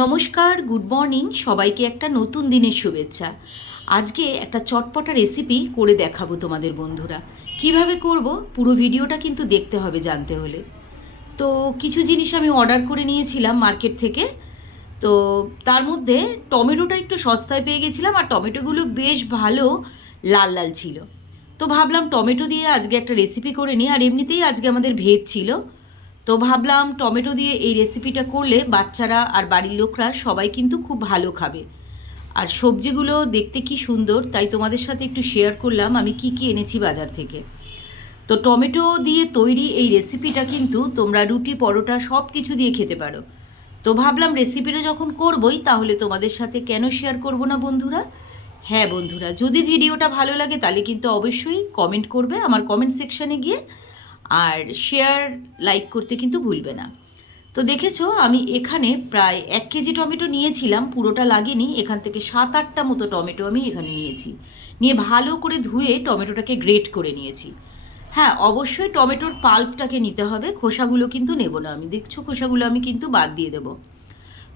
নমস্কার, good morning সবাইকে। একটা নতুন দিনের শুভেচ্ছা। আজকে একটা চটপটা রেসিপি করে দেখাবো তোমাদের বন্ধুরা। কিভাবে করব পুরো ভিডিওটা কিন্তু দেখতে হবে জানতে হলে। তো কিছু জিনিস আমি অর্ডার করে নিয়েছিলাম মার্কেট থেকে। তো তার মধ্যে টমেটোটা একটু সস্তায় পেয়ে গেছিলাম, আর টমেটোগুলো বেশ ভালো লাল লাল ছিল। তো ভাবলাম টমেটো দিয়ে আজকে একটা রেসিপি করে নিই, আর এমনিতেই আজকে আমাদের ভেজ ছিল। তো ভাবলাম টমেটো দিয়ে এই রেসিপিটা করলে বাচ্চারা আর বাড়ির লোকরা সবাই কিন্তু খুব ভালো খাবে। আর সবজিগুলো দেখতে কি সুন্দর, তাই তোমাদের সাথে একটু শেয়ার করলাম আমি কি কি এনেছি বাজার থেকে। তো টমেটো দিয়ে তৈরি এই রেসিপিটা কিন্তু তোমরা রুটি, পরোটা সব কিছু দিয়ে খেতে পারো। তো ভাবলাম রেসিপিটা যখন করবই তাহলে তোমাদের সাথে কেন শেয়ার করব না বন্ধুরা। হ্যাঁ বন্ধুরা, যদি ভিডিওটা ভালো লাগে তাহলে কিন্তু অবশ্যই কমেন্ট করবে আমার কমেন্ট সেকশানে গিয়ে, আর শেয়ার লাইক করতে কিন্তু ভুলবে না। তো দেখেছো আমি এখানে প্রায় 1 কেজি টমেটো নিয়েছিলাম, পুরোটা লাগেনি। এখান থেকে 7-8টা মতো টমেটো আমি এখানে নিয়েছি, নিয়ে ভালো করে ধুয়ে টমেটোটাকে গ্রেট করে নিয়েছি। হ্যাঁ, অবশ্যই টমেটোর পাল্পটাকে নিতে হবে, খোসাগুলো কিন্তু নেব না আমি। দেখছো খোসাগুলো আমি কিন্তু বাদ দিয়ে দেবো।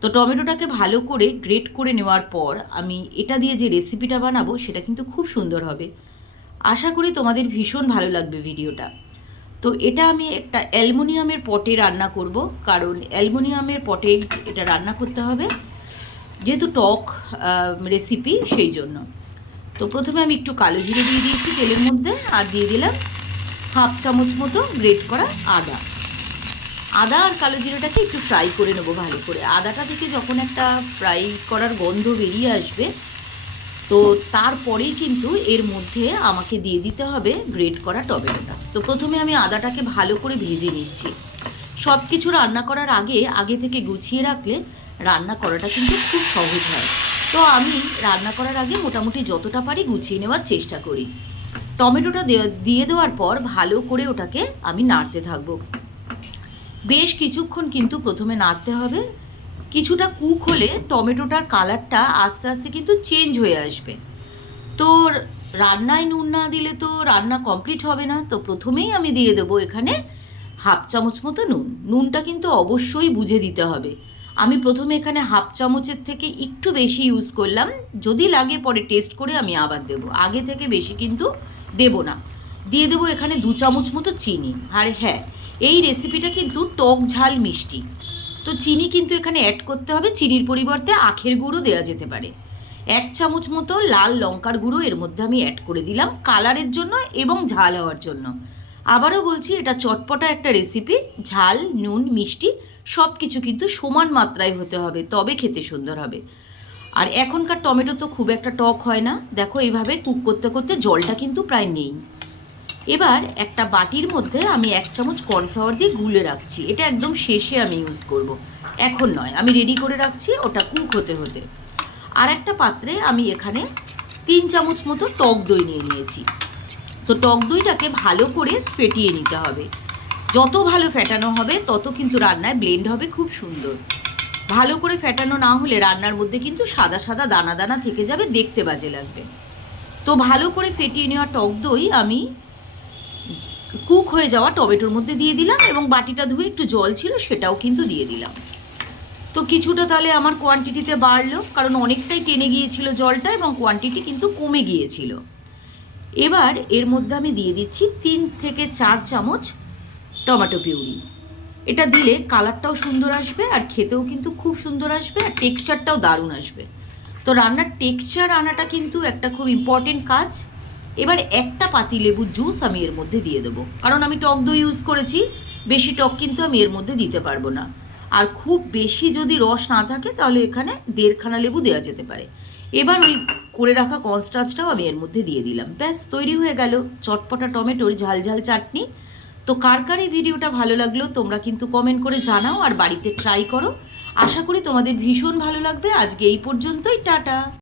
তো টমেটোটাকে ভালো করে গ্রেট করে নেওয়ার পর আমি এটা দিয়ে যে রেসিপিটা বানাবো সেটা কিন্তু খুব সুন্দর হবে। আশা করি তোমাদের ভীষণ ভালো লাগবে ভিডিওটা। তো এটা আমি একটা অ্যালুমিনিয়ামের পটে রান্না করব, কারণ অ্যালুমিনিয়ামের পটে এটা রান্না করতে হবে, যেহেতু টক রেসিপি সেই জন্য। তো প্রথমে আমি একটু কালো জিরে দিয়ে দিয়েছি তেলের মধ্যে, আর দিয়ে দিলাম 1/2 চামচ মতো গ্রেট করা আদা। আদা আর কালো জিরেটাকে একটু ফ্রাই করে নেবো ভালো করে। আদাটা থেকে যখন একটা ফ্রাই করার গন্ধ বেরিয়ে আসবে, তো তারপরেই কিন্তু এর মধ্যে আমাকে দিয়ে দিতে হবে গ্রেট করা টমেটোটা। তো প্রথমে আমি আদাটাকে ভালো করে ভেজে নিচ্ছি। সব কিছু রান্না করার আগে থেকে গুছিয়ে রাখলে রান্না করাটা কিন্তু খুব সহজ হয়। তো আমি রান্না করার আগে মোটামুটি যতটা পারি গুছিয়ে নেওয়ার চেষ্টা করি। টমেটোটা দিয়ে দেওয়ার পর ভালো করে ওটাকে আমি নাড়তে থাকবো। বেশ কিছুক্ষণ কিন্তু প্রথমে নাড়তে হবে। কিছুটা কুক হলে টমেটোটার কালারটা আস্তে আস্তে কিন্তু চেঞ্জ হয়ে আসবে। তো রান্নায় নুন না দিলে তো রান্না কমপ্লিট হবে না। তো প্রথমেই আমি দিয়ে দেবো এখানে 1/2 চামচ মতো নুন। নুনটা কিন্তু অবশ্যই বুঝে দিতে হবে। আমি প্রথমে এখানে 1/2 চামচের থেকে একটু বেশি ইউজ করলাম, যদি লাগে পরে টেস্ট করে আমি আবার দেবো, আগে থেকে বেশি কিন্তু দেব না। দিয়ে দেবো এখানে 2 চামচ মতো চিনি। আর হ্যাঁ, এই রেসিপিটা কিন্তু টক ঝাল মিষ্টি, তো চিনি কিন্তু এখানে অ্যাড করতে হবে। চিনির পরিবর্তে আখের গুঁড়ো দেওয়া যেতে পারে। 1 চামচ মতো লাল লঙ্কার গুঁড়ো এর মধ্যে আমি অ্যাড করে দিলাম কালারের জন্য এবং ঝাল হওয়ার জন্য। আবারও বলছি, এটা চটপটা একটা রেসিপি। ঝাল, নুন, মিষ্টি সব কিছু কিন্তু সমান মাত্রায় হতে হবে, তবে খেতে সুন্দর হবে। আর এখনকার টমেটো তো খুব একটা টক হয় না। দেখো এইভাবে কুক করতে করতে জলটা কিন্তু প্রায় নেই। এবার একটা বাটির মধ্যে আমি 1 চামচ কর্নফ্লাওয়ার দিয়ে গুলে রাখছি। এটা একদম শেষে আমি ইউজ করব, এখন নয়। আমি রেডি করে রাখছি ওটা কুক হতে হতে। আর একটা পাত্রে আমি এখানে 3 চামচ মতো টক দই নিয়ে নিয়েছি। তো টক দইটাকে ভালো করে ফেটিয়ে নিতে হবে। যত ভালো ফেটানো হবে তত কিন্তু রান্নায় ব্লেন্ড হবে খুব সুন্দর। ভালো করে ফেটানো না হলে রান্নার মধ্যে কিন্তু সাদা সাদা দানা দানা থেকে যাবে, দেখতে বাজে লাগবে। তো ভালো করে ফেটিয়ে নেওয়া টক দই আমি কুক হয়ে যাওয়া টমেটোর মধ্যে দিয়ে দিলাম, এবং বাটিটা ধুয়ে একটু জল ছিল সেটাও কিন্তু দিয়ে দিলাম। তো কিছুটা তাহলে আমার কোয়ান্টিটিতে বাড়লো, কারণ অনেকটাই টেনে গিয়েছিল জলটা এবং কোয়ান্টিটি কিন্তু কমে গিয়েছিল। এবার এর মধ্যে আমি দিয়ে দিচ্ছি 3 থেকে 4 চামচ টমেটো পিউরি। এটা দিলে কালারটাও সুন্দর আসবে, আর খেতেও কিন্তু খুব সুন্দর আসবে, আর টেক্সচারটাও দারুণ আসবে। তো রান্নার টেক্সচার আনাটা কিন্তু একটা খুব ইম্পর্টেন্ট কাজ। এবার একটা পাতিলেবুর জুস আমি এর মধ্যে দিয়ে দেবো, কারণ আমি টক দই ইউজ করেছি। বেশি টক কিন্তু আমি এর মধ্যে দিতে পারবো না। আর খুব বেশি যদি রস না থাকে তাহলে এখানে 1.5খানা লেবু দেওয়া যেতে পারে। এবার ওই করে রাখা কর্নস্টার্চটাও আমি এর মধ্যে দিয়ে দিলাম। ব্যাস তৈরি হয়ে গেল চটপটা টমেটোর ঝাল ঝাল চাটনি। তো কার কার এই ভিডিওটা ভালো লাগলো তোমরা কিন্তু কমেন্ট করে জানাও, আর বাড়িতে ট্রাই করো। আশা করি তোমাদের ভীষণ ভালো লাগবে। আজকে এই পর্যন্তই, টাটা।